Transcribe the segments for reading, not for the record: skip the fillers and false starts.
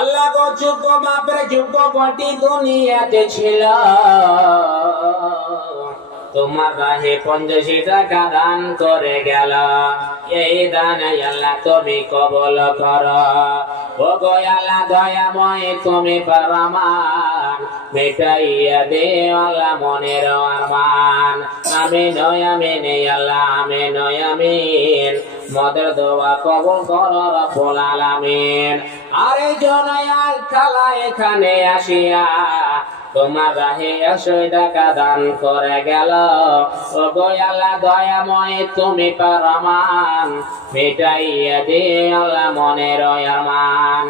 আল্লাহ গো যোগ্য বাপের যোগ্য বটি দুনিয়াতে ছিল, তোমার রাহে 50 টাকা দান করে গেল। এই দানে আল্লাহ তুমি কবুল করো। ও গো আল্লাহ দয়াময় তুমি রহমান, মিটাইয়া দে আল্লাহ মনের আরমান। আমিন আমিন আল্লাহ আমিন আমিন, মদের দোয়া কবুল করো রব্বুল আলামিন। আরে জনায়াল খালা এখানে আসিয়া তোমার রাহে 100 টাকা দান করে গেল। ও গো আল্লাহ দয়াময় তুমি রহমান, মিটাইয়া দে আল্লাহ মনের আরমান।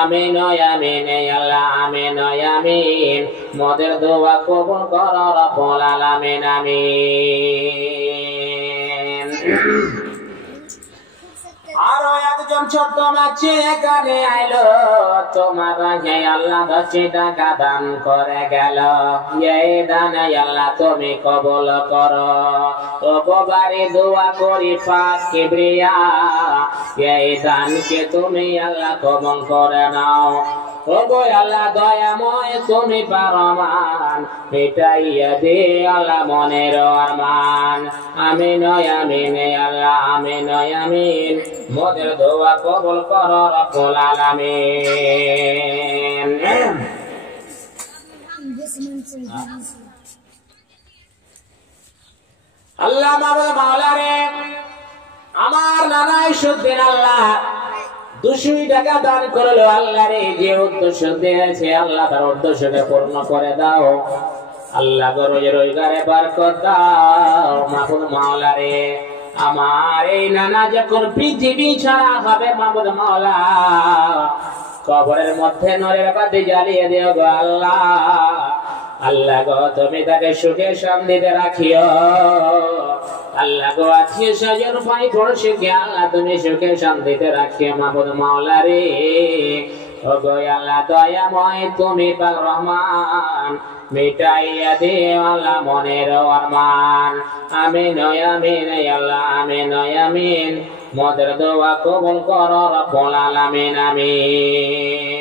আমিন আমিন আল্লাহ আমিন আমিন, মদের দোয়া কবুল করো রব্বুল আলামিন আমিন। আরো একজন ছোট্ট বাচ্চা এখানে আইলো, তোমার রাহে আল্লাহ 10 টাকা দান করে গেল। এই দানে আল্লাহ তুমি কবুল করো। ও বাড়ি দোয়া করি পাক কিবরিয়া, এই দানকে তুমি আল্লাহ কবুল করে নাও। ও গো আল্লাহ দয়াময় তুমি রহমান, মিটাইয়া দে আল্লাহ মনের আরমান। আমিন আমিন আল্লাহ আমিন আমিন, মোদের দোয়া কবুল করো রব্বুল আলামিন। আল্লাহ মাওলা মাওলা রে, আমার নানাই সুদ্দিন আল্লাহ 200 টাকা দান করলো। আল্লাহ রে যে উদ্দেশ্য দিয়েছে আল্লাহ তার উদ্দেশ্যকে পূর্ণ করে দাও। আল্লাহ রোজে রোজগারে বরকত দাও মাহবুব মাওলা রে। আমার এই নানা যখন পৃথিবী ছাড়া হবে মাহবুব মাওলা, কবরের মধ্যে নূরের বাতি জ্বালিয়ে দিও গো আল্লাহ। আল্লাহ গো তুমি তাকে সুখে শান্তিতে রাখিও। আল্লাহ গো আত্মীয় স্বজন ভাই পড়শিকে আল্লাহ তুমি সুখে শান্তিতে রাখিও মাহবুব মাওলা রে। ও গো আল্লাহ দয়াময় তুমি পাক রহমান, মিটাইয়া দিও আল্লাহ মনের আরমান। আমিন আমিন আল্লাহ আমিন আমিন, মোদের দোয়া কবুল করো রব্বুল আলামিন আমিন।